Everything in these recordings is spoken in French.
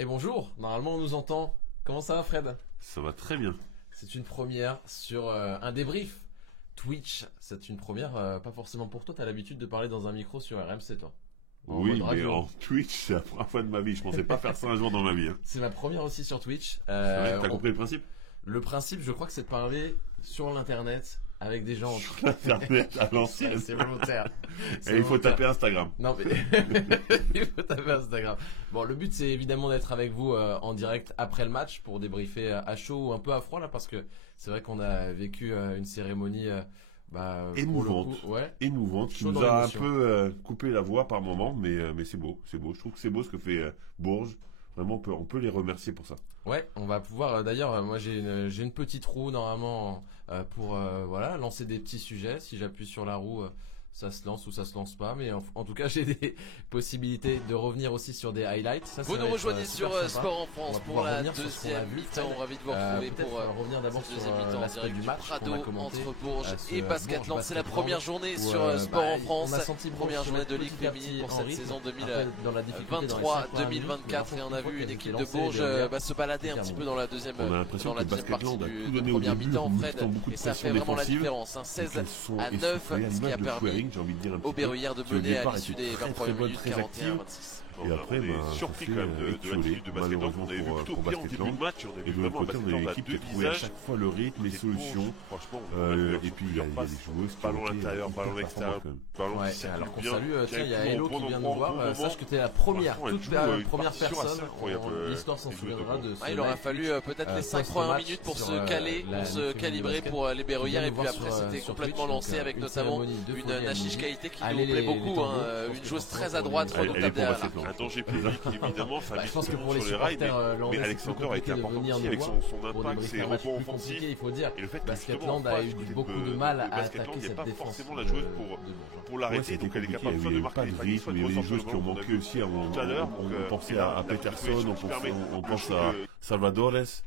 Et bonjour, normalement on nous entend. Comment ça va Fred? Ça va très bien. C'est une première sur un débrief. Twitch, c'est une première, pas forcément pour toi, t'as l'habitude de parler dans un micro sur RMC toi. Oui, mais en Twitch, c'est la première fois de ma vie. Je pensais pas faire ça un jour dans ma vie. C'est ma première aussi sur Twitch. T'as compris le principe? Le principe, je crois que c'est de parler sur l'internet avec des gens. Sur l'internet à l'ancienne. C'est volontaire. Et il faut taper Instagram. Non mais il faut taper Instagram. Bon, le but c'est évidemment d'être avec vous en direct après le match pour débriefer à chaud ou un peu à froid là, parce que c'est vrai qu'on a vécu une cérémonie émouvante, émouvante, qui nous a un peu coupé la voix par moment, mais c'est beau, c'est beau. Je trouve que c'est beau ce que fait Bourges. Vraiment, on peut les remercier pour ça. Ouais, on va pouvoir. D'ailleurs, moi j'ai une petite roue normalement pour lancer des petits sujets. Si j'appuie sur la roue, ça se lance ou ça se lance pas. Mais en tout cas, j'ai des possibilités de revenir aussi sur des highlights. Vous nous rejoignez sur Sport en France pour la deuxième mi-temps. Ravi de vous retrouver pour revenir d'abord cette deuxième mi-temps en direct du Prado entre Bourges ce et Basketland. C'est la première journée sur Sport en France. Première journée de Ligue féminine pour cette saison 2023-2024. Et on a vu une équipe de Bourges se balader un petit peu dans la deuxième partie de première mi-temps, Fred. Et ça fait vraiment la différence. 16 à 9, ce qui a permis au Berruyère de mener à l'issue des 20 premières minutes 41-26. Et après, surpris quand même de l'attitude de Basketland qu'on avait vu plutôt bien en début de match. Et de l'autre côté, on a une équipe qui a trouvé à chaque fois le rythme, les solutions. Et puis il y a des joueuses qui ballon à l'intérieur, ballon à l'extérieur. Alors qu'on salue, tiens, il y a Hello qui vient de nous voir. Sache que tu es la première personne. L'histoire s'en souviendra de ce. Il aura fallu peut-être les 5 premières minutes pour se caler, pour se calibrer pour les Berruyères. Et puis après, c'était complètement lancé avec notamment une Nachiche Kaité qui nous plaît beaucoup. Une joueuse très à droite, redoutable derrière. Un danger public, évidemment, je pense que pour les sur les rails, supporters mais Alexander a été important aussi avec son impact, ses rebonds offensifs. Il faut dire, et le fait que Basketland a eu beaucoup de mal à attaquer cette défense. Forcément la joueuse pour l'arrêter, donc elle est capable soit de marquer des paniers, soit de ressortir les joueuses qui ont manqué aussi. Tout à l'heure, on pensait à Peterson, on pense à Salvadores.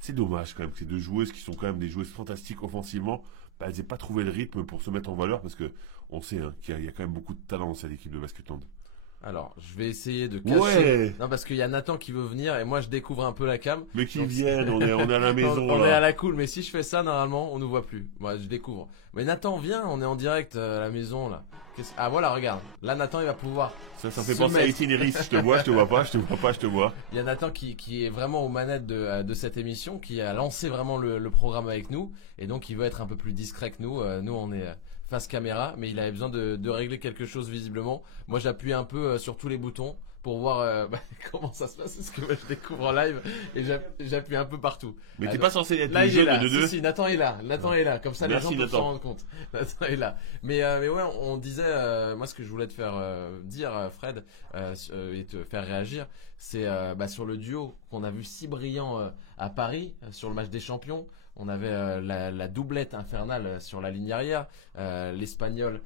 C'est dommage quand même que ces deux joueuses qui sont quand même des joueuses fantastiques offensivement, elles n'aient pas trouvé le rythme pour se mettre en valeur, parce que on sait qu'il y a quand même beaucoup de talent dans cette équipe de Basketland. Alors, je vais essayer de cacher. Non, parce qu'il y a Nathan qui veut venir et moi je découvre un peu la cam. Mais qui viennent, on est à la maison. On est à la cool, mais si je fais ça, normalement, on nous voit plus. Moi, je découvre. Mais Nathan, viens, on est en direct à la maison là. Ah voilà, regarde. Là, Nathan, il va pouvoir. Ça fait penser à Itinéris. Je te vois, je te vois pas, je te vois pas, je te vois. Il y a Nathan qui est vraiment aux manettes de cette émission, qui a lancé vraiment le programme avec nous, et donc il veut être un peu plus discret que nous. Nous, on est face caméra, mais il avait besoin de régler quelque chose visiblement. Moi, j'appuie un peu sur tous les boutons pour voir comment ça se passe, parce que moi, je découvre en live et j'appuie un peu partout. Mais t'es pas censé être là, le jeu de deux. Si, Nathan est là. Nathan est là. Comme ça, Merci, les gens peuvent s'en rendre compte. Nathan est là. Mais ouais, on disait, moi, ce que je voulais te faire dire, Fred, et te faire réagir, c'est sur le duo qu'on a vu si brillant à Paris sur le match des champions. On avait la doublette infernale sur la ligne arrière, l'Espagnol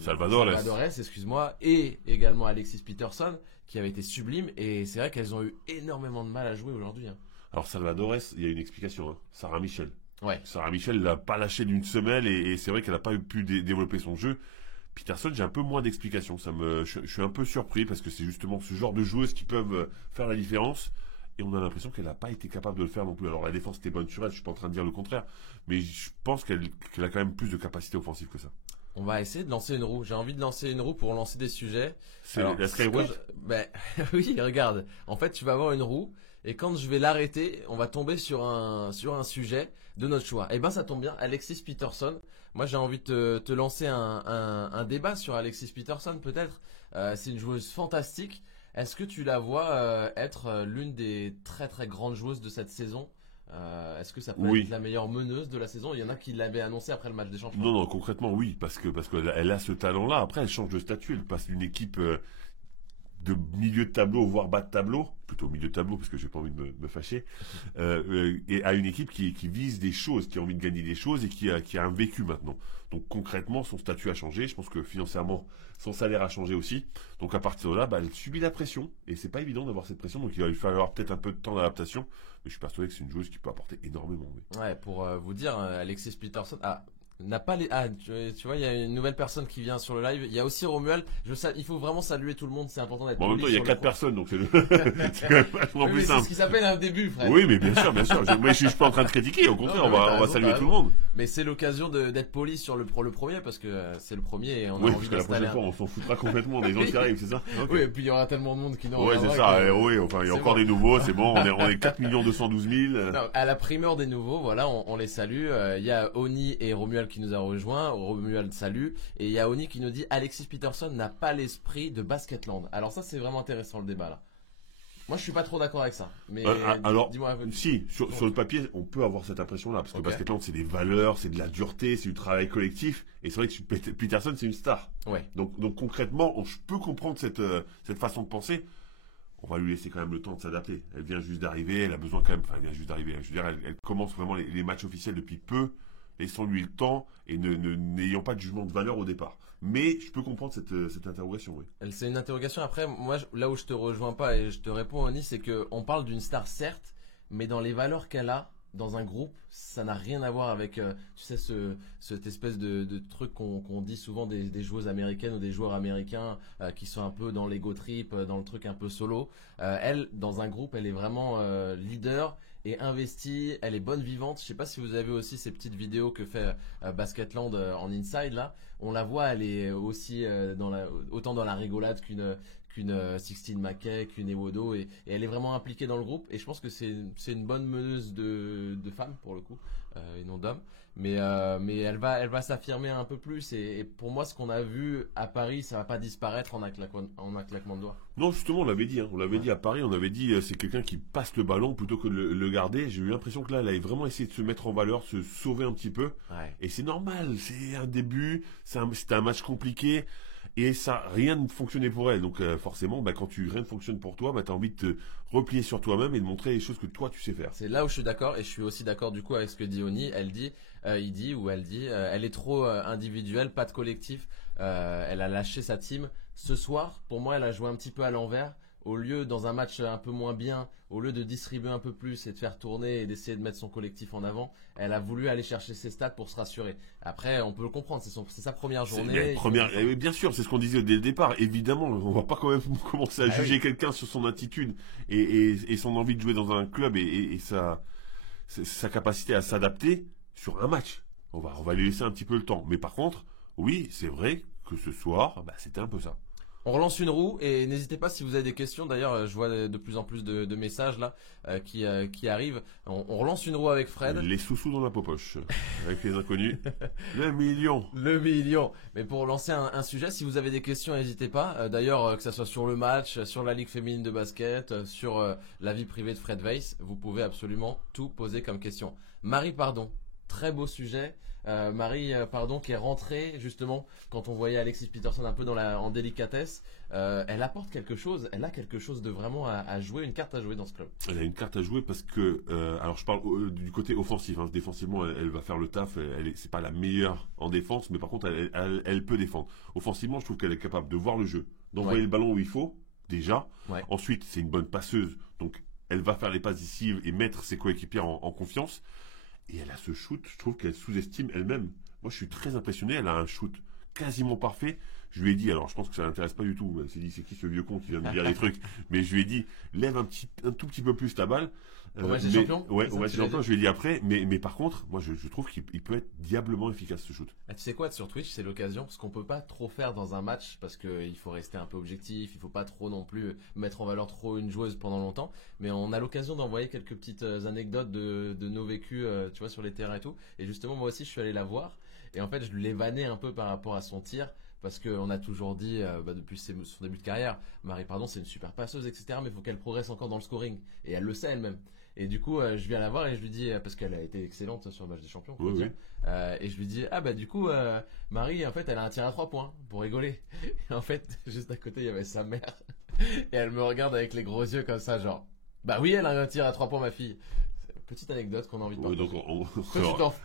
Salvadores, excuse-moi, et également Alexis Peterson, qui avait été sublime. Et c'est vrai qu'elles ont eu énormément de mal à jouer aujourd'hui. Alors Salvadores, il y a une explication. Sarah Michel. Ouais. Sarah Michel l'a pas lâché d'une semelle et c'est vrai qu'elle n'a pas pu développer son jeu. Peterson, j'ai un peu moins d'explications. Je suis un peu surpris parce que c'est justement ce genre de joueuses qui peuvent faire la différence. Et on a l'impression qu'elle n'a pas été capable de le faire non plus. Alors la défense était bonne sur elle, je suis pas en train de dire le contraire, mais je pense qu'elle a quand même plus de capacité offensive que ça. On va essayer de lancer une roue. J'ai envie de lancer une roue pour lancer des sujets. C'est la Skyway. Oui, regarde. En fait, tu vas avoir une roue et quand je vais l'arrêter, on va tomber sur un sujet de notre choix. Et ça tombe bien, Alexis Peterson. Moi, j'ai envie de te lancer un débat sur Alexis Peterson peut-être. C'est une joueuse fantastique. Est-ce que tu la vois être l'une des très très grandes joueuses de cette saison? Est-ce que ça peut être la meilleure meneuse de la saison? Il y en a qui l'avaient annoncé après le match des champions. Non, concrètement oui, parce qu'elle a ce talent-là. Après, elle change de statut, elle passe d'une équipe de milieu de tableau, voire bas de tableau, plutôt milieu de tableau parce que j'ai pas envie de me fâcher, et à une équipe qui vise des choses, qui a envie de gagner des choses et qui a un vécu maintenant. Donc concrètement, son statut a changé. Je pense que financièrement, son salaire a changé aussi. Donc à partir de là, elle subit la pression et c'est pas évident d'avoir cette pression. Donc il va lui falloir peut-être un peu de temps d'adaptation. Mais je suis persuadé que c'est une joueuse qui peut apporter énormément. Oui. Ouais, pour vous dire, Alexis Peterson. n'a pas les. Ah, tu vois, il y a une nouvelle personne qui vient sur le live. Il y a aussi Romuald. Il faut vraiment saluer tout le monde. C'est important d'être. Bon, en même temps, il y a 4 personnes, donc c'est quand même vachement plus simple. C'est ce qui s'appelle un début, frère. Oui, mais bien sûr. Moi, je suis pas en train de critiquer. Au contraire, on va saluer tout le monde. Mais c'est l'occasion d'être poli sur le premier parce que c'est le premier et on a envie parce que la prochaine fois, on s'en foutra complètement des gens qui arrivent, c'est ça? Okay. Oui, et puis il y aura tellement de monde qui n'aura rien. Ouais, c'est ça. Oui, enfin, il y a encore des nouveaux. C'est bon. On est 4 212 000. Non, à la primeur des nouveaux, voilà, on les salue. Il y a Oni et Romuald qui nous a rejoint. Romuald salue. Et il y a Oni qui nous dit Alexis Peterson n'a pas l'esprit de Basketland. Alors ça, c'est vraiment intéressant le débat là. Moi, je suis pas trop d'accord avec ça. Mais alors, dis-moi, si sur le papier, on peut avoir cette impression-là, parce que Basketland, c'est des valeurs, c'est de la dureté, c'est du travail collectif, et c'est vrai que Peterson, c'est une star. Ouais. Donc concrètement, je peux comprendre cette façon de penser. On va lui laisser quand même le temps de s'adapter. Elle vient juste d'arriver, elle a besoin quand même. Enfin, elle vient juste d'arriver. Je veux dire, elle commence vraiment les matchs officiels depuis peu. Laissons-lui le temps et n'ayons pas de jugement de valeur au départ. Mais je peux comprendre cette interrogation, oui. C'est une interrogation. Après, moi, là où je te rejoins pas et je te réponds, Oni, c'est qu'on parle d'une star, certes, mais dans les valeurs qu'elle a dans un groupe, ça n'a rien à voir avec, tu sais, cette espèce de truc qu'on dit souvent des joueuses américaines ou des joueurs américains qui sont un peu dans l'ego trip, dans le truc un peu solo. Elle, dans un groupe, elle est vraiment leader et investie, elle est bonne vivante. Je sais pas si vous avez aussi ces petites vidéos que fait Basketland en inside là. On la voit, elle est aussi autant dans la rigolade qu'une Sixtine Mackay, qu'une Ewodo et elle est vraiment impliquée dans le groupe et je pense que c'est une bonne meneuse de femmes pour le coup et non d'hommes. Mais elle va s'affirmer un peu plus et pour moi ce qu'on a vu à Paris ça va pas disparaître en un claquement de doigts. Non justement on l'avait dit, dit à Paris, on avait dit c'est quelqu'un qui passe le ballon plutôt que de le garder. J'ai eu l'impression que là elle avait vraiment essayé de se mettre en valeur, se sauver un petit peu et c'est normal, c'est un début, c'était un match compliqué. Et ça, rien ne fonctionnait pour elle. Donc forcément, quand rien ne fonctionne pour toi, tu as envie de te replier sur toi-même et de montrer les choses que toi tu sais faire. C'est là où je suis d'accord et je suis aussi d'accord du coup avec ce que dit Oni. Elle dit, elle est trop individuelle, pas de collectif. Elle a lâché sa team. Ce soir, pour moi, elle a joué un petit peu à l'envers. Au lieu, dans un match un peu moins bien, au lieu de distribuer un peu plus et de faire tourner et d'essayer de mettre son collectif en avant, elle a voulu aller chercher ses stats pour se rassurer. Après, on peut le comprendre, c'est sa première journée. Bien sûr, c'est ce qu'on disait dès le départ. Évidemment, on va pas quand même commencer à juger quelqu'un sur son attitude et son envie de jouer dans un club et sa capacité à s'adapter sur un match. On va lui laisser un petit peu le temps. Mais par contre, oui, c'est vrai que ce soir, c'était un peu ça. On relance une roue et n'hésitez pas si vous avez des questions. D'ailleurs, je vois de plus en plus de messages là qui arrivent. On relance une roue avec Fred. Les sous-sous dans la poche avec les inconnus. Le million. Mais pour lancer un sujet, si vous avez des questions, n'hésitez pas. D'ailleurs, que ça soit sur le match, sur la Ligue féminine de basket, sur la vie privée de Fred Weiss, vous pouvez absolument tout poser comme question. Marie Pardon, très beau sujet. Marie Pardon qui est rentrée justement quand on voyait Alexis Peterson un peu en délicatesse. Elle apporte quelque chose, elle a quelque chose de vraiment à jouer, une carte à jouer dans ce club. Elle a une carte à jouer parce que alors je parle du côté offensif, défensivement elle va faire le taf, c'est pas la meilleure en défense mais par contre elle peut défendre. Offensivement je trouve qu'elle est capable de voir le jeu, d'envoyer le ballon où il faut déjà. Ensuite c'est une bonne passeuse donc elle va faire les passes décisives et mettre ses coéquipières en confiance. Et elle a ce shoot, je trouve qu'elle sous-estime elle-même. Moi, je suis très impressionné. Elle a un shoot quasiment parfait. Je lui ai dit, alors je pense que ça l'intéresse pas du tout. Elle s'est dit, c'est qui ce vieux con qui vient me dire des trucs. Mais je lui ai dit, lève un tout petit peu plus ta balle. Au match des champions. Ouais, au match des champions. Je lui ai dit après. Mais par contre, moi, je trouve qu'il peut être diablement efficace ce shoot. Ah, tu sais quoi, sur Twitch, c'est l'occasion parce qu'on peut pas trop faire dans un match parce que il faut rester un peu objectif. Il faut pas trop non plus mettre en valeur trop une joueuse pendant longtemps. Mais on a l'occasion d'envoyer quelques petites anecdotes de nos vécus, tu vois, sur les terrains et tout. Et justement, moi aussi, je suis allé la voir. Et en fait, je l'ai vanné un peu par rapport à son tir. Parce qu'on a toujours dit, depuis son début de carrière, Marie Pardon, c'est une super passeuse, etc. Mais il faut qu'elle progresse encore dans le scoring. Et elle le sait elle-même. Et du coup, je viens la voir et je lui dis, parce qu'elle a été excellente sur le match des champions. Oui. Et je lui dis, du coup, Marie, en fait, elle a un tir à 3 points, pour rigoler. Et en fait, juste à côté, il y avait sa mère. Et elle me regarde avec les gros yeux comme ça, genre, oui, elle a un tir à 3 points, ma fille. Petite anecdote qu'on a envie de parler.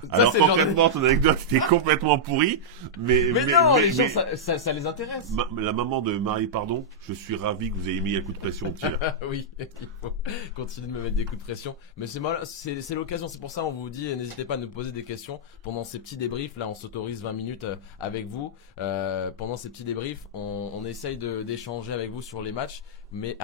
Alors concrètement, ton anecdote était complètement pourrie, mais non, les gens, ça les intéresse. La maman de Marie, pardon, je suis ravi que vous ayez mis un coup de pression au petit là. Oui, il faut continuer de me mettre des coups de pression. Mais c'est l'occasion, c'est pour ça on vous dit, n'hésitez pas à nous poser des questions pendant ces petits débriefs. Là, on s'autorise 20 minutes avec vous. Pendant ces petits débriefs, on essaye d'échanger avec vous sur les matchs. Mais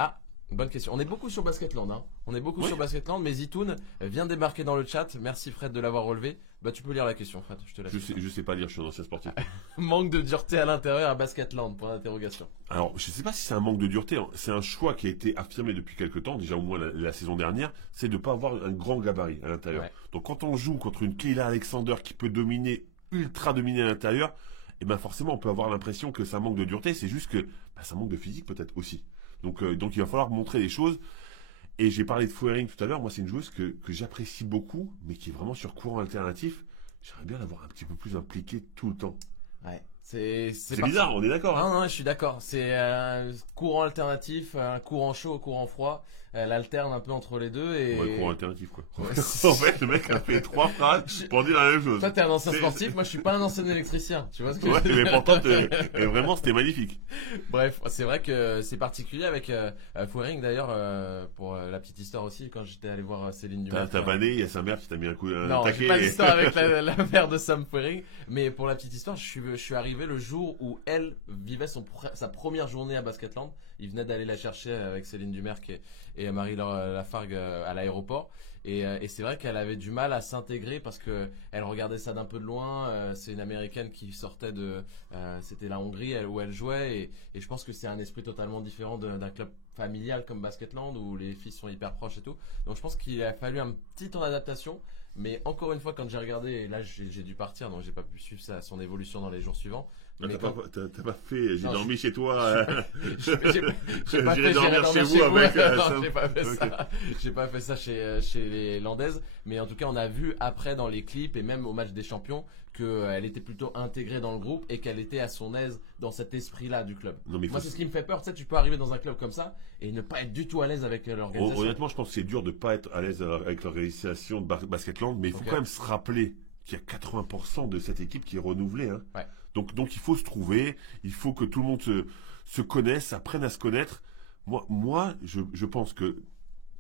bonne question. On est beaucoup sur Basketland, hein. On est beaucoup sur Basketland, mais Zitoun vient débarquer dans le chat. Merci Fred de l'avoir relevé. Bah tu peux lire la question, Fred. Je te laisse. Je sais pas lire, je suis un ancien sportif. Manque de dureté à l'intérieur à Basketland, point d'interrogation. Alors je sais pas si c'est un manque de dureté. C'est un choix qui a été affirmé depuis quelques temps, déjà au moins la saison dernière, c'est de pas avoir un grand gabarit à l'intérieur. Ouais. Donc quand on joue contre une Kayla Alexander qui peut ultra dominer à l'intérieur, et ben forcément on peut avoir l'impression que ça manque de dureté. C'est juste que ça manque de physique peut-être aussi. Donc il va falloir montrer les choses. Et j'ai parlé de Fuering tout à l'heure. Moi, c'est une joueuse que j'apprécie beaucoup, mais qui est vraiment sur courant alternatif. J'aimerais bien l'avoir un petit peu plus impliquée tout le temps. Ouais. C'est bizarre, on est d'accord. Hein. Non, je suis d'accord. C'est un courant alternatif, un courant chaud, courant froid. Elle alterne un peu entre les deux et. Ouais, courant alternatif quoi. Ouais, en fait, le mec a fait 3 phrases pour dire la même chose. Toi, t'es un ancien sportif. Moi, je suis pas un ancien électricien. Tu vois ce que je veux dire? Mais pourtant, vraiment, c'était magnifique. Bref, c'est vrai que c'est particulier avec Fuering d'ailleurs pour la petite histoire aussi. Quand j'étais allé voir Céline Dumas. T'as vanné, il y a sa mère qui t'a mis un coup. Non, j'ai pas d'histoire avec la mère de Sam Fuering. Mais pour la petite histoire, je suis arrivé le jour où elle vivait sa première journée à Basketland. Il venait d'aller la chercher avec Céline Dumerc et Marie Lafargue à l'aéroport. Et c'est vrai qu'elle avait du mal à s'intégrer parce que elle regardait ça d'un peu de loin. C'est une américaine qui sortait c'était la Hongrie où elle jouait et je pense que c'est un esprit totalement différent d'un club familial comme Basketland où les filles sont hyper proches et tout. Donc je pense qu'il a fallu un petit temps d'adaptation. Mais encore une fois, quand j'ai regardé, et là j'ai dû partir, donc j'ai pas pu suivre son évolution dans les jours suivants. T'as pas fait, j'ai dormi chez toi. J'ai pas fait dormir chez vous avec. Non, j'ai pas fait ça. J'ai pas fait ça chez les Landaises. Mais en tout cas, on a vu après dans les clips et même au match des champions qu'elle était plutôt intégrée dans le groupe et qu'elle était à son aise dans cet esprit-là du club. Moi, c'est ce qui me fait peur. Tu sais, tu peux arriver dans un club comme ça et ne pas être du tout à l'aise avec l'organisation. Honnêtement, je pense que c'est dur de pas être à l'aise avec l'organisation de Basketland, mais il faut quand même se rappeler qu'il y a 80% de cette équipe qui est renouvelée. Hein. Ouais. Donc il faut se trouver, il faut que tout le monde se connaisse, apprenne à se connaître. Moi, je pense que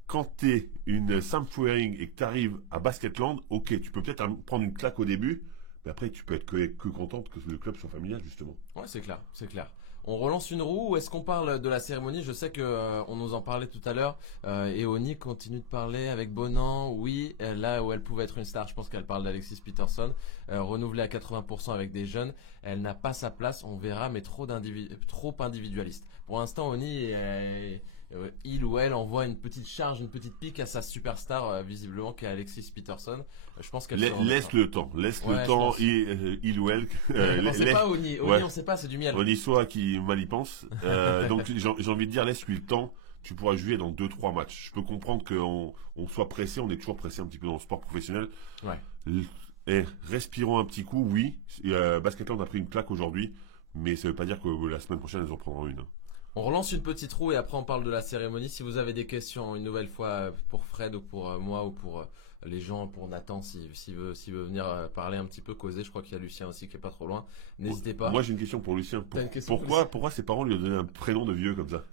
quand t'es une Sam Fuering et que t'arrives à Basketland, ok, tu peux peut-être prendre une claque au début, mais après tu peux être que contente que le club soit familial justement. Ouais, c'est clair. On relance une roue ou est-ce qu'on parle de la cérémonie? Je sais que on nous en parlait tout à l'heure et Oni continue de parler avec Bonan. Oui, là où elle pouvait être une star, je pense qu'elle parle d'Alexis Peterson, renouvelée à 80% avec des jeunes. Elle n'a pas sa place, on verra, mais trop individualiste. Pour l'instant, Oni, il ou elle envoie une petite charge, une petite pique à sa superstar visiblement qui est Alexis Peterson. Je pense qu'elle laisse le temps, il ou elle. On sait pas Oni, on sait pas, c'est du miel. Oni soit qui mal y pense. Donc j'ai envie de dire laisse-lui le temps. Tu pourras jouer dans 2-3 matchs. Je peux comprendre qu'on soit pressé, on est toujours pressé un petit peu dans le sport professionnel. Ouais. Et respirons un petit coup, oui. Basketland a pris une claque aujourd'hui, mais ça veut pas dire que la semaine prochaine elles en prendront une. On relance une petite roue et après on parle de la cérémonie. Si vous avez des questions une nouvelle fois pour Fred ou pour moi ou pour les gens, pour Nathan s'il veut venir parler un petit peu, causer, je crois qu'il y a Lucien aussi qui est pas trop loin. N'hésitez pas. Moi j'ai une question pour Lucien. Pourquoi ses parents lui ont donné un prénom de vieux comme ça?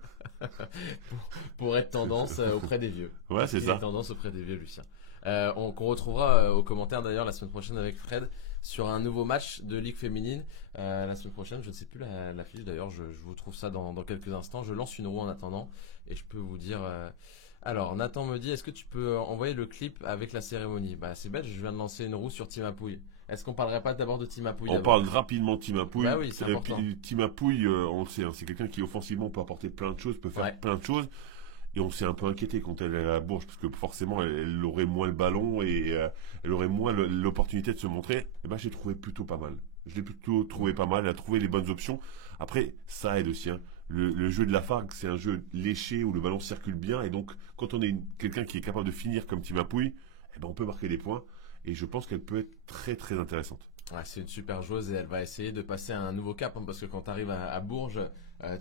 pour être tendance auprès des vieux. Ouais, c'est ça. Tendance auprès des vieux, Lucien. Qu'on retrouvera aux commentaires d'ailleurs la semaine prochaine avec Fred sur un nouveau match de Ligue féminine la semaine prochaine. Je ne sais plus la fiche d'ailleurs, je vous trouve ça dans quelques instants. Je lance une roue en attendant et je peux vous dire alors Nathan me dit est-ce que tu peux envoyer le clip avec la cérémonie? Bah c'est bête, je viens de lancer une roue sur Timapouille. Est-ce qu'on parlerait pas d'abord de Timapouille? On parle rapidement de Timapouille. Bah oui, c'est important. Timapouille, on le sait, hein, c'est quelqu'un qui offensivement peut apporter plein de choses, peut faire plein de choses. Et on s'est un peu inquiété quand elle est à la Bourges parce que forcément elle aurait moins le ballon et elle aurait moins l'opportunité de se montrer. Et ben j'ai trouvé plutôt pas mal. Je l'ai plutôt trouvé pas mal. Elle a trouvé les bonnes options. Après ça aide aussi. Hein. Le jeu de Lafargue, c'est un jeu léché où le ballon circule bien et donc quand on est quelqu'un qui est capable de finir comme Timapouille, eh ben on peut marquer des points et je pense qu'elle peut être très très intéressante. Ouais, c'est une super joueuse et elle va essayer de passer à un nouveau cap hein, parce que quand tu arrives à Bourges,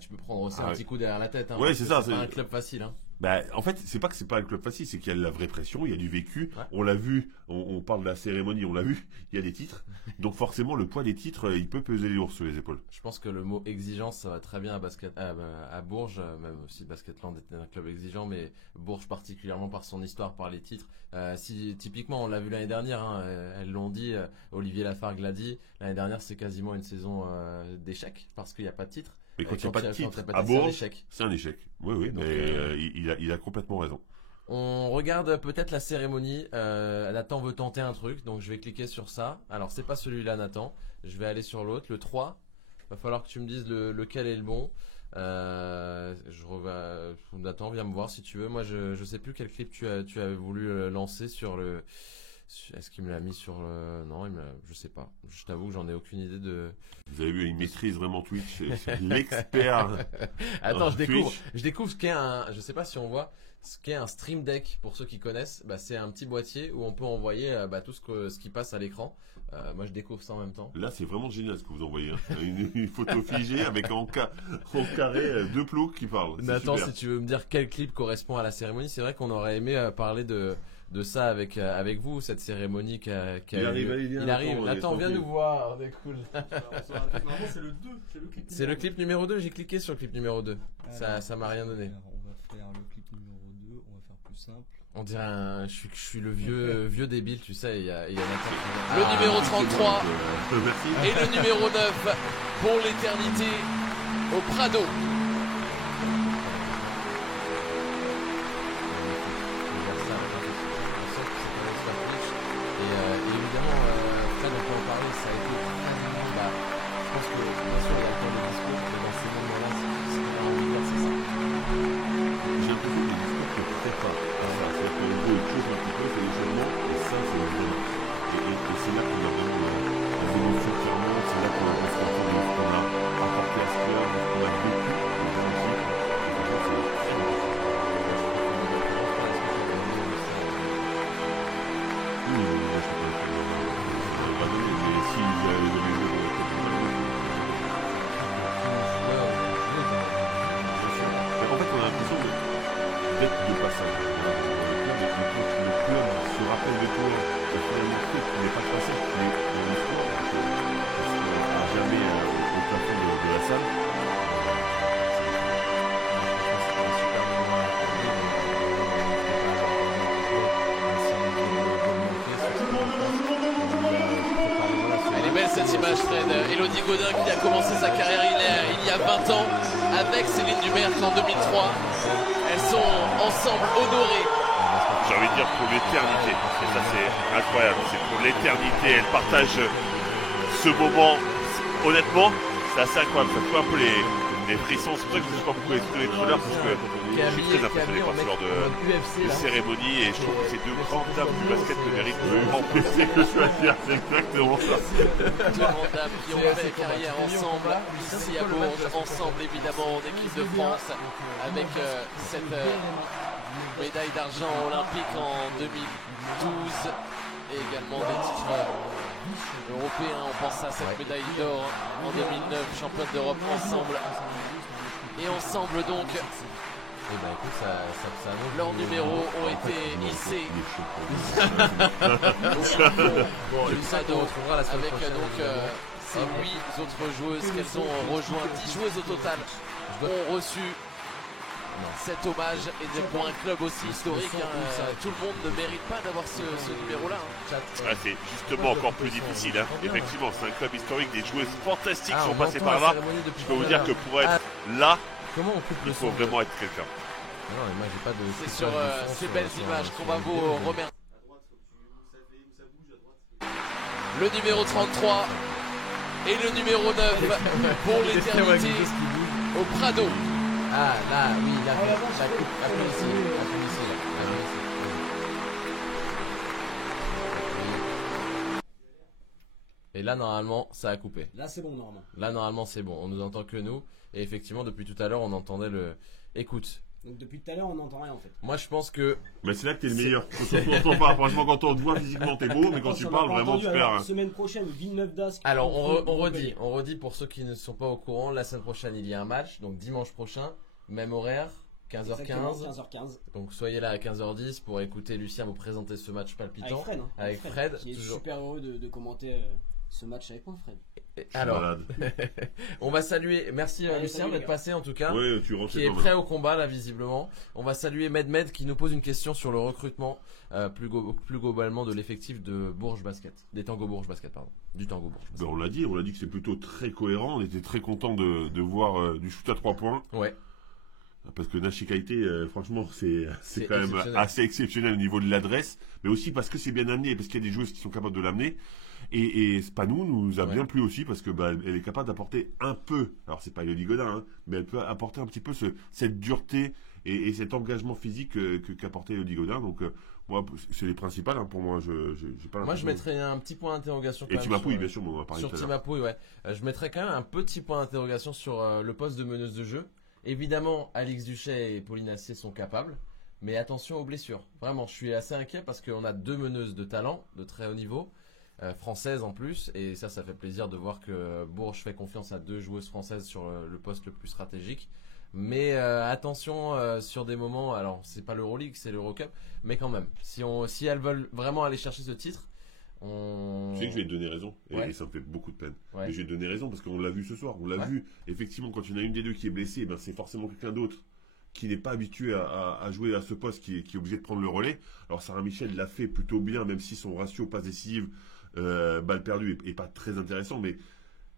tu peux prendre aussi un petit coup derrière la tête. Hein, ouais, c'est ça. C'est pas un club facile. Hein. Bah, en fait, c'est pas que c'est pas un club facile, c'est qu'il y a de la vraie pression, il y a du vécu. Ouais. On l'a vu, on parle de la cérémonie, on l'a vu, il y a des titres. Donc forcément, le poids des titres, il peut peser lourd sur les épaules. Je pense que le mot exigence, ça va très bien à Bourges, même si Basketland était un club exigeant, mais Bourges particulièrement par son histoire, par les titres. Si typiquement, on l'a vu l'année dernière, hein, elles l'ont dit, Olivier Lafargue l'a dit, l'année dernière c'est quasiment une saison d'échec parce qu'il n'y a pas de titre. Mais quand il n'y a pas de titre, à Bourges, c'est un échec. Oui, donc, mais il a complètement raison. On regarde peut-être la cérémonie. Nathan veut tenter un truc, donc je vais cliquer sur ça. Alors, c'est pas celui-là, Nathan. Je vais aller sur l'autre, le 3. Va falloir que tu me dises lequel est le bon. Nathan, viens me voir si tu veux. Moi, je sais plus quel clip tu avais voulu lancer sur le... Est-ce qu'il me l'a mis sur le... Non, je sais pas. Je t'avoue que j'en ai aucune idée de... Vous avez vu, il maîtrise vraiment Twitch. C'est l'expert. Attends, je découvre ce qu'est un... Je sais pas si on voit ce qu'est un Stream Deck. Pour ceux qui connaissent, c'est un petit boîtier où on peut envoyer tout ce qui passe à l'écran. Moi, je découvre ça en même temps. Là, c'est vraiment génial ce que vous envoyez. Hein. Une photo figée avec en carré 2 ploucs qui parlent. Nathan, si tu veux me dire quel clip correspond à la cérémonie, c'est vrai qu'on aurait aimé parler de ça avec vous, cette cérémonie qui a il arrive. Il arrive. Nathan, viens nous voir. C'est cool. Normalement, c'est le 2. C'est le clip numéro 2. J'ai cliqué sur le clip numéro 2. Ça m'a rien donné. Alors, on va faire le clip numéro 2. On va faire plus simple. On dirait je suis le vieux débile, tu sais. Il y a Nathan. Le numéro 33 et le numéro 9 pour l'éternité au Prado. Cette image, Fred, Elodie Godin qui a commencé sa carrière il y a 20 ans avec Céline Dumerc en 2003. Elles sont ensemble honorées. J'ai envie de dire pour l'éternité. Et ça c'est incroyable, c'est pour l'éternité. Elles partagent ce moment. Honnêtement, c'est assez incroyable. Ça fait un peu les frissons. C'est pour ça que je ne suis pas beaucoup expliqué tout à l'heure parce que je suis très impressionné par ce genre de cérémonie et je trouve que c'est deux grandes dames du basket que méritent de remplacer que choisir. C'est exactement ça. Deux grandes dames qui ont fait carrière ensemble ici à Bourges, ensemble évidemment en équipe de France avec cette médaille d'argent olympique en 2012 et également des titres européens. On pense à cette médaille d'or en 2009, championne d'Europe ensemble. Et ensemble donc, leurs numéros ont été hissés. Bon, avec donc ces 8 autres joueuses qu'elles ont rejoint. 10 joueuses au total ont reçu cet hommage et pour un club aussi historique, tout le monde ne mérite pas d'avoir ce numéro-là. C'est justement encore plus difficile. Effectivement, c'est un club historique, des joueuses fantastiques sont passées par là. Je peux vous dire que pour être là, il faut vraiment être quelqu'un. C'est sur ces belles images qu'on va vous remercier. Le numéro 33 et le numéro 9 pour l'éternité au Prado. Ah là, oui, là, ici. Et là, normalement, ça a coupé. Là, c'est bon, normalement. Là, normalement, c'est bon. On nous entend que nous. Et effectivement, depuis tout à l'heure, on entendait le... Écoute. Donc, depuis tout à l'heure, on n'entend rien, en fait. Moi, je pense que... Mais c'est là que t'es le meilleur. Quand on t'entend pas, franchement, quand on te voit physiquement, t'es beau. Mais quand tu parles, vraiment, tu perds. La semaine prochaine, Villeneuve-d'Ascq. Alors, on redit pour ceux qui ne sont pas au courant. La semaine prochaine, il y a un match. Donc, dimanche prochain, même horaire. 15h15. 15h15. Donc soyez là à 15h10 pour écouter Lucien vous présenter ce match palpitant. Avec Fred. Qui est toujours super heureux de commenter ce match avec moi, Fred. Alors, on va saluer, merci Lucien d'être passé en tout cas, oui, qui est prêt au combat là visiblement. On va saluer Med qui nous pose une question sur le recrutement plus globalement de l'effectif de Bourges Basket, du Tango Bourges Basket. Ben, on l'a dit que c'est plutôt très cohérent, on était très content de voir du shoot à 3 points. Ouais. Parce que Nashikaite, franchement, c'est quand même assez exceptionnel au niveau de l'adresse, mais aussi parce que c'est bien amené, parce qu'il y a des joueuses qui sont capables de l'amener. Et Spanou nous a bien plu aussi parce que elle est capable d'apporter un peu, alors c'est pas Yoli Godin, hein, mais elle peut apporter un petit peu cette dureté et cet engagement physique qu'apportait Yoli Godin. Donc moi, c'est les principales hein, pour moi. Je mettrais un petit point d'interrogation. Et Timapouille, bien sûr, on va parler sur Timapouille, ouais. Je mettrais quand même un petit point d'interrogation sur le poste de meneuse de jeu. Évidemment, Alix Duchet et Pauline Assier sont capables, mais attention aux blessures. Vraiment, je suis assez inquiet parce qu'on a 2 meneuses de talent, de très haut niveau. Françaises en plus, et ça fait plaisir de voir que Bourges fait confiance à 2 joueuses françaises sur le poste le plus stratégique. Mais attention sur des moments, alors c'est pas l'Euroleague, c'est l'Eurocup, mais quand même, si elles veulent vraiment aller chercher ce titre, Tu sais que je vais te donner raison, et ça me fait beaucoup de peine. Mais je vais te donner raison parce qu'on l'a vu ce soir, on l'a vu, effectivement, quand il y en a une des deux qui est blessée, ben, c'est forcément quelqu'un d'autre qui n'est pas habitué à jouer à ce poste, qui est obligé de prendre le relais. Alors Sarah Michel l'a fait plutôt bien, même si son ratio passe décisive, balle perdue est pas très intéressant, mais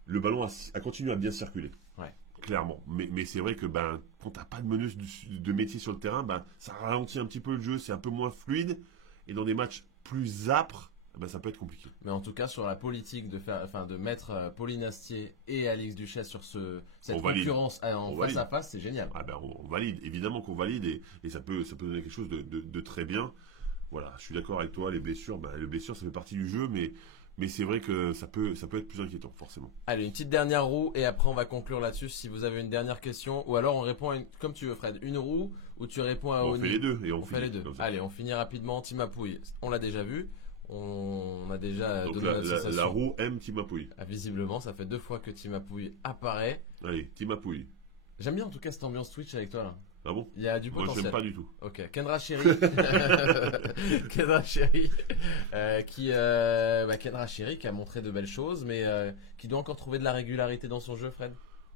le ballon a continué à bien circuler. Clairement. Mais c'est vrai que quand t'as pas de meneuse de métier sur le terrain, ça ralentit un petit peu le jeu, c'est un peu moins fluide, et dans des matchs plus âpres, ça peut être compliqué. Mais en tout cas, sur la politique de mettre Pauline Astier et Alix Duchet sur cette concurrence en face à face, c'est génial. On valide, évidemment qu'on valide, et ça peut donner quelque chose de très bien. Voilà, je suis d'accord avec toi, les blessures, ça fait partie du jeu, mais c'est vrai que ça peut être plus inquiétant, forcément. Allez, une petite dernière roue, et après on va conclure là-dessus. Si vous avez une dernière question, ou alors on répond comme tu veux, Fred, une roue, ou tu réponds à On fait les deux, et on fait les deux. Allez, on finit rapidement. Timapouille, on l'a déjà vu. On a déjà donc donné notre sensation. La roue aime Timapouille. Visiblement, ça fait 2 fois que Timapouille apparaît. Allez, Timapouille. J'aime bien en tout cas cette ambiance Twitch avec toi là. Ah bon? Il y a du potentiel. Moi, j'aime pas du tout. Ok, Kendra Chéri. Kendra Chéri. Kendra Chéri qui a montré de belles choses, mais qui doit encore trouver de la régularité dans son jeu, Fred.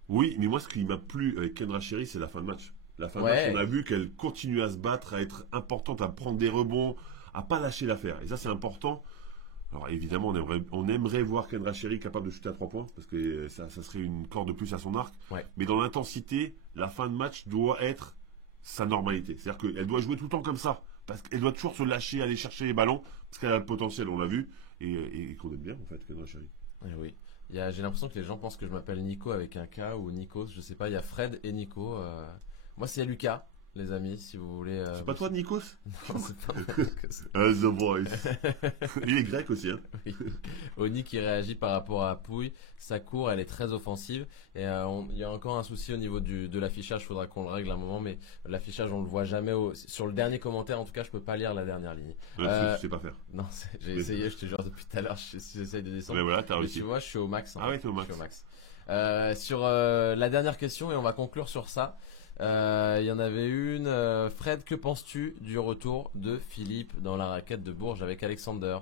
Oui, mais moi, ce qui m'a plu avec Kendra Chéri, c'est la fin de match. La fin de match, on a vu qu'elle continue à se battre, à être importante, à prendre des rebonds, à pas lâcher l'affaire. Et ça, c'est important. Alors évidemment, on aimerait voir Kendra Chéri capable de shooter à 3 points, parce que ça serait une corde de plus à son arc. Mais dans l'intensité, la fin de match doit être sa normalité. C'est-à-dire qu'elle doit jouer tout le temps comme ça, parce qu'elle doit toujours se lâcher, aller chercher les ballons, parce qu'elle a le potentiel, on l'a vu, et qu'on aime bien en fait, Kendra Chéri. Oui. J'ai l'impression que les gens pensent que je m'appelle Nico avec un K ou Nikos, je sais pas. Il y a Fred et Nico. Moi, c'est Lucas. Les amis, si vous voulez. C'est pas toi, Nikos? Non, c'est pas moi. The Voice. Il est grec aussi, hein. Oui. Oni qui réagit par rapport à Pouille. Sa cour, elle est très offensive. Et il y a encore un souci au niveau de l'affichage. Il faudra qu'on le règle un moment. Mais l'affichage, on le voit jamais. Sur le dernier commentaire, en tout cas, je peux pas lire la dernière ligne. Tu sais pas faire. Non, j'ai essayé, je te jure, depuis tout à l'heure. J'essaye de descendre. Mais voilà, t'as réussi. Tu vois, je suis au max. Ah ouais, t'es au max. Je suis au max. Sur la dernière question, et on va conclure sur ça. Il y en avait une. Fred, que penses-tu du retour de Philippe dans la raquette de Bourges avec Alexander?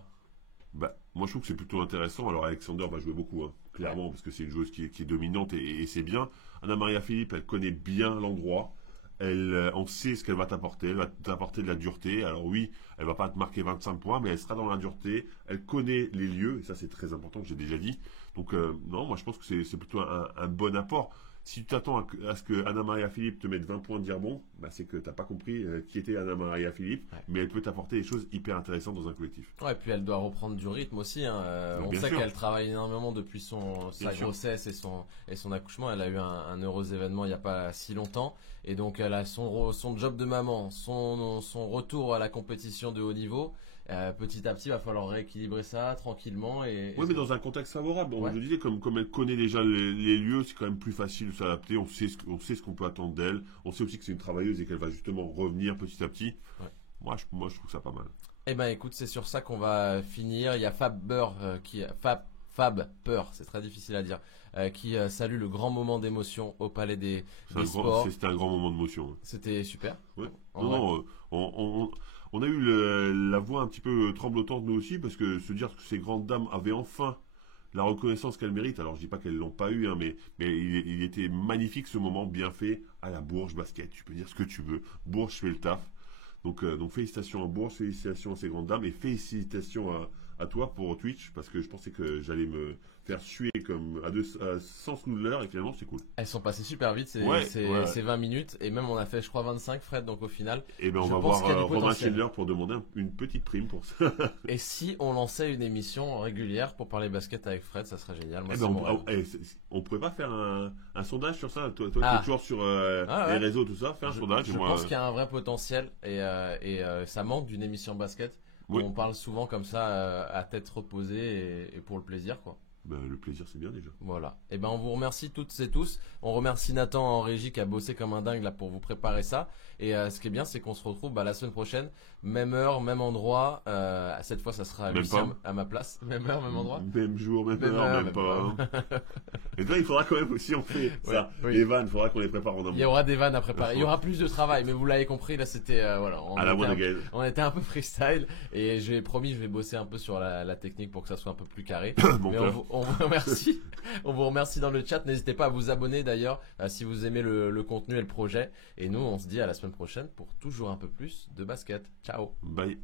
Moi je trouve que c'est plutôt intéressant. Alors Alexander va jouer beaucoup, hein, clairement, parce que c'est une joueuse qui est dominante et c'est bien. Anna-Maria Philippe, elle connaît bien l'endroit. On sait ce qu'elle va t'apporter. Elle va t'apporter de la dureté. Alors oui, elle va pas te marquer 25 points, mais elle sera dans la dureté. Elle connaît les lieux, et ça c'est très important, que j'ai déjà dit. Donc non, moi je pense que c'est plutôt un bon apport. Si tu t'attends à ce que Anna-Maria Philippe te mette 20 points de dire bon, c'est que tu n'as pas compris qui était Anna-Maria Philippe, mais elle peut t'apporter des choses hyper intéressantes dans un collectif. Ouais, et puis elle doit reprendre du rythme aussi. On sait qu'elle travaille énormément depuis sa grossesse et son accouchement. Elle a eu un heureux événement il n'y a pas si longtemps. Et donc elle a son job de maman, son retour à la compétition de haut niveau. Petit à petit, il va falloir rééquilibrer ça tranquillement. Oui, mais dans un contexte favorable. Je disais, comme elle connaît déjà les lieux, c'est quand même plus facile de s'adapter. On sait ce qu'on peut attendre d'elle. On sait aussi que c'est une travailleuse et qu'elle va justement revenir petit à petit. Ouais. Moi, je trouve ça pas mal. Eh ben, écoute, c'est sur ça qu'on va finir. Il y a Fab Fab, peur, c'est très difficile à dire, qui salue le grand moment d'émotion au Palais des Sports. C'était un grand moment d'émotion. C'était super. Ouais. On a eu la voix un petit peu tremblotante nous aussi, parce que se dire que ces grandes dames avaient enfin la reconnaissance qu'elles méritent. Alors je dis pas qu'elles l'ont pas eu, hein, mais il était magnifique ce moment, bien fait à la Bourges Basket. Tu peux dire ce que tu veux. Bourges fait le taf. Donc félicitations à Bourges, félicitations à ces grandes dames et félicitations à toi pour Twitch, parce que je pensais que j'allais me faire suer comme à 100 sous de l'heure, et finalement c'est cool. Elles sont passées super vite, c'est 20 minutes, et même on a fait je crois 25 Fred, donc au final. Et ben on va voir Romain Schindler pour demander une petite prime pour ça. Et si on lançait une émission régulière pour parler basket avec Fred, ça serait génial. Moi, on pourrait pas faire un sondage sur ça. Toi qui es toujours sur les réseaux, tout ça, fais un sondage. Je pense qu'il y a un vrai potentiel, et ça manque d'une émission basket. Oui. On parle souvent comme ça à tête reposée et pour le plaisir, quoi. Ben, le plaisir, c'est bien déjà. Voilà. Et ben on vous remercie toutes et tous. On remercie Nathan en régie qui a bossé comme un dingue là pour vous préparer ça. Et ce qui est bien, c'est qu'on se retrouve la semaine prochaine, même heure, même endroit. Cette fois, ça sera Lucien à ma place. Même heure, même endroit. Même jour, même heure, même pas. Et toi, il faudra quand même, si on fait ça, les vannes, il faudra qu'on les prépare en amont. Il y aura des vannes à préparer. Il y aura plus de travail, mais vous l'avez compris, là c'était on était un peu freestyle et j'ai promis, je vais bosser un peu sur la technique pour que ça soit un peu plus carré. Mais on vous remercie. On vous remercie dans le chat. N'hésitez pas à vous abonner d'ailleurs si vous aimez le contenu et le projet. Et nous, on se dit à la semaine prochaine pour toujours un peu plus de basket. Ciao. Bye.